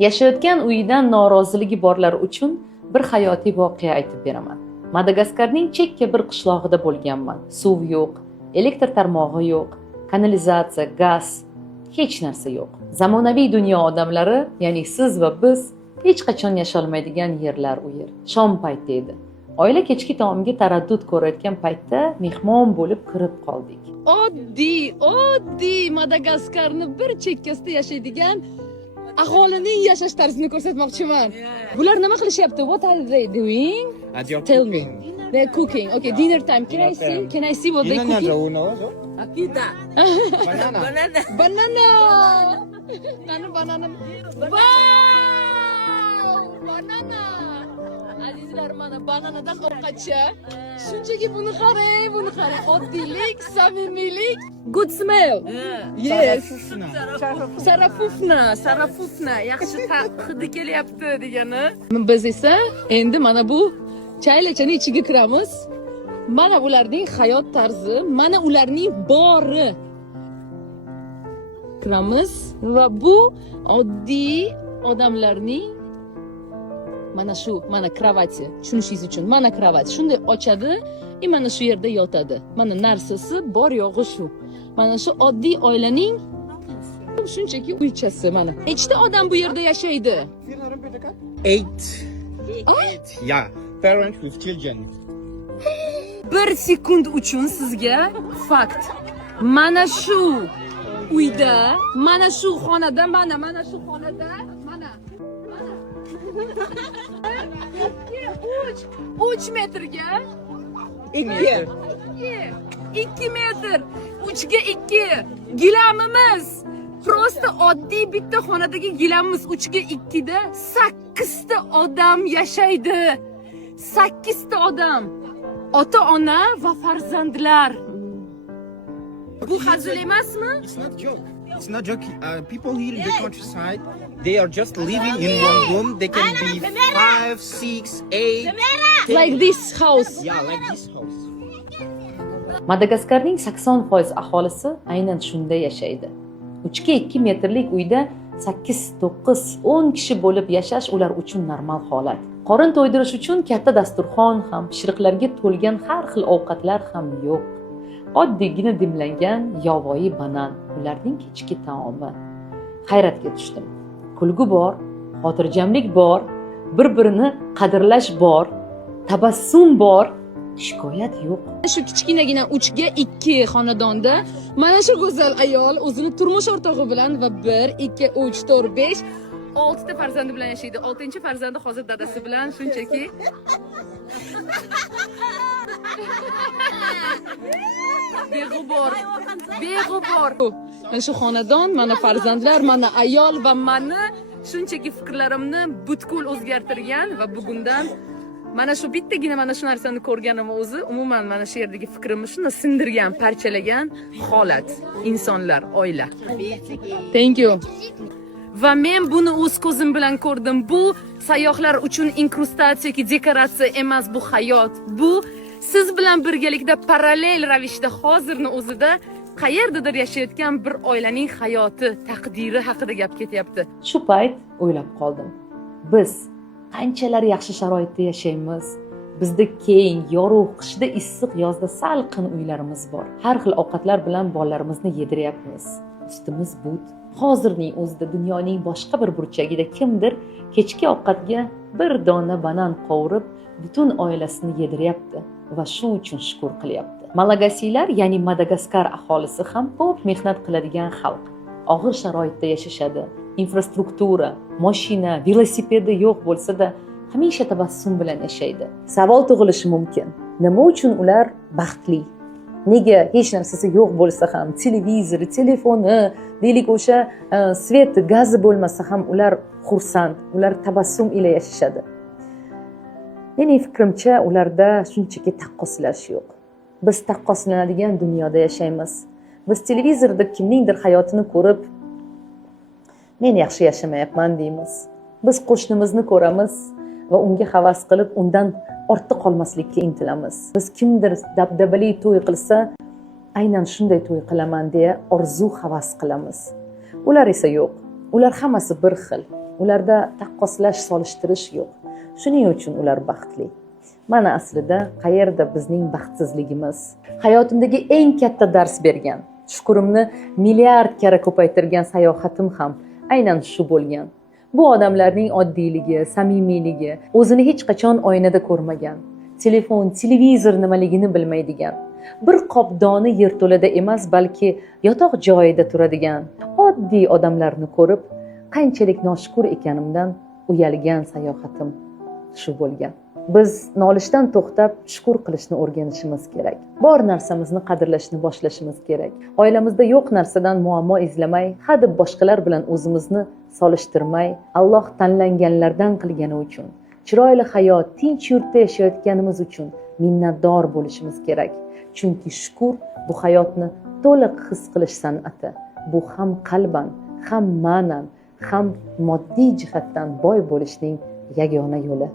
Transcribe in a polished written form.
Yashayotgan uyidan noroziligi borlar uchun bir hayotiy voqea aytib beraman. Madagaskarning chekka bir qishlog'ida bo'lganman. Suv yo'q, elektr tarmog'i yo'q, kanalizatsiya, gaz, hech narsa yo'q. Zamonaviy dunyo odamlari, ya'ni siz va biz hech qachon yasholmaydigan yerlar u yer. Shom payti edi. Oila kechki taomga taraddud ko'rayotgan paytda mehmon bo'lib kirib qoldik. Oddiy Madagaskarni bir chekkasida yashaydigan aholining yashash tarzini ko'rsatmoqchiman. Bular nima qilishyapti? What are they doing? Tell me. They're cooking. Okay, dinner time. Can I see what they cooking? Pita. Banana. Banana. Wow! Banana. Azizlar, mana bananadan ovqatcha. Shunchaki buni qarang. Oddiylik, samimiylik, good smell. Yes. Sarafufna. Yaxshi hidi kelyapti degani. Biz esa endi mana bu chaylachani ichiga kiramiz. Mana ularning hayot tarzi, mana ularning bori. Kiramiz va bu oddiy odamlarning mana kravati, tushunishingiz uchun, mana kravat shunday ochadi, mana shu yerda yotadi. Mana narsasi bor yo'g'i shu. Mana shu oddiy oilaning shunchaki uychasi mana. Nechta odam bu yerda yashaydi? 8. Yeah, parents with children. Bir sekund uchun sizga fakt. Mana shu uyda, mana shu xonada, mana shu xonada, mana 3 metrga 2 metr 3 ga 2 gilamimiz. Prosta oddiy bitta xonadagi gilamimiz 3 ga 2 da 8 ta odam yashaydi. 8 ta odam. Ota-ona va farzandlar. Bu hazil emasmi? It's not joke. It's not joking. People here in the countryside, they are just living in one room. They can be 5, 6, 8. 10. Like this house. Yeah, like this house. Madagaskarning 80% aholisi aynan shunday yashaydi. 3 ga 2 metrlik uyda 8, 9, 10 kishi bo'lib yashash ular uchun normal holat. Qorin to'ydirish uchun katta dasturxon ham, pishiriqlarga to'lgan har xil ovqatlar ham yo'q. Oddiygina dimlangan yovvoyi banan ularning kechki taomi. Hayratga tushdim. Kulgu bor, xotirjamlik bor, bir-birini qadrlash bor, tabassum bor, shikoyat yo'q. Shu kichkinagina 3 ga 2 xonadonda mana shu go'zal ayol o'zini turmush o'rtog'i bilan va 1, 2, 3, 4, 5 6 ta farzandi bilan yashaydi. 6-farzandi hozir dadasi bilan shunchaki beg'ubor. Mana shu xonadon, mana farzandlar, mana ayol va mani shunchaki fikrlarimni butkul o'zgartirgan va bugundan mana shu bittagina mana shu narsani ko'rganim o'zi umuman mana shu yerdagi fikrimni shuni sindirgan, parchalagan holat. Insonlar, oila. Thank you. Va men buni o'z ko'zim bilan ko'rdim. Bu sayyohlar uchun inkrustatsiya yoki dekoratsiya emas, bu hayot. Bu siz bilan birgalikda parallel ravishda hozirni o'zida qayerdadir yashayotgan bir oilaning hayoti, taqdiri haqida gap ketyapti. Shu payt o'ylab qoldim. Biz qanchalar yaxshi sharoitda yashaymiz. Bizda keng, yorug', qishda issiq, yozda salqin uylarimiz bor. Har xil ovqatlar bilan bolalarimizni yediryapmiz. Ustimiz but. Hozirning o'zida dunyoning boshqa bir burchagida kimdir kechki ovqatga bir dona banan qovurib, butun oilasini yediryapti va shu uchun shukr qilyapti. Malagasiylar, ya'ni Madagaskar aholisi ham ko'p mehnat qiladigan xalq. Og'ir sharoitda yashashadi. Infrastruktura, mashina, velosipedi yo'q bo'lsa-da, hamisha tabassum bilan yashaydi. Savol tug'ilishi mumkin. Nima uchun ular baxtli? Nega hech narsasi yo'q bo'lsa ham, televizori, telefoni, deylik o'sha svet, gazi bo'lmasa ham ular xursand, ular tabassum ila yashashadi. Mening fikrimcha, ularda shunchaki taqqoslash yo'q. Biz taqqoslanadigan dunyoda yashaymiz. Biz televizorda kimningdir hayotini ko'rib, men yaxshi yashamayapman deymiz. Biz qo'shnimizni ko'ramiz va unga havas qilib, undan ortda qolmaslikka intilamiz. Biz kimdir dabdabali to'y qilsa, aynan shunday to'y qilaman deya orzu havas qilamiz. Ular esa yo'q. Ular hammasi bir xil. ularda taqqoslash, solishtirish yo'q. Shuning uchun ular baxtli. Mana aslida qayerda bizning baxtsizligimiz? Hayotimdagi eng katta dars bergan, shukurimni milliard karra ko'paytirgan sayohatim ham aynan shu bo'lgan. Bu odamlarning oddiyligi, samimiyligi, o'zini hech qachon oynada ko'rmagan, telefon, televizor nimaligini bilmaydigan, bir qop doni yerto'lada emas, balki yotoq joyida turadigan oddiy odamlarni ko'rib, qanchalik noshukur ekanimdan uyalgan sayohatim shu bo'lgan. Biz nolishdan to'xtab shukur qilishni o'rganishimiz kerak. Bor narsamizni qadrlashni boshlashimiz kerak. Oilamizda yo'q narsadan muammo izlamay, hadeb boshqalar bilan o'zimizni solishtirmay, Alloh tanlanganlardan qilgani uchun, chiroyli hayot, tinch yurtda yashayotganimiz uchun minnatdor bo'lishimiz kerak. Chunki shukur bu hayotni to'liq his qilish san'ati. Bu ham qalban, ham ma'nan, ham moddiy jihatdan boy bo'lishning yagona yo'li.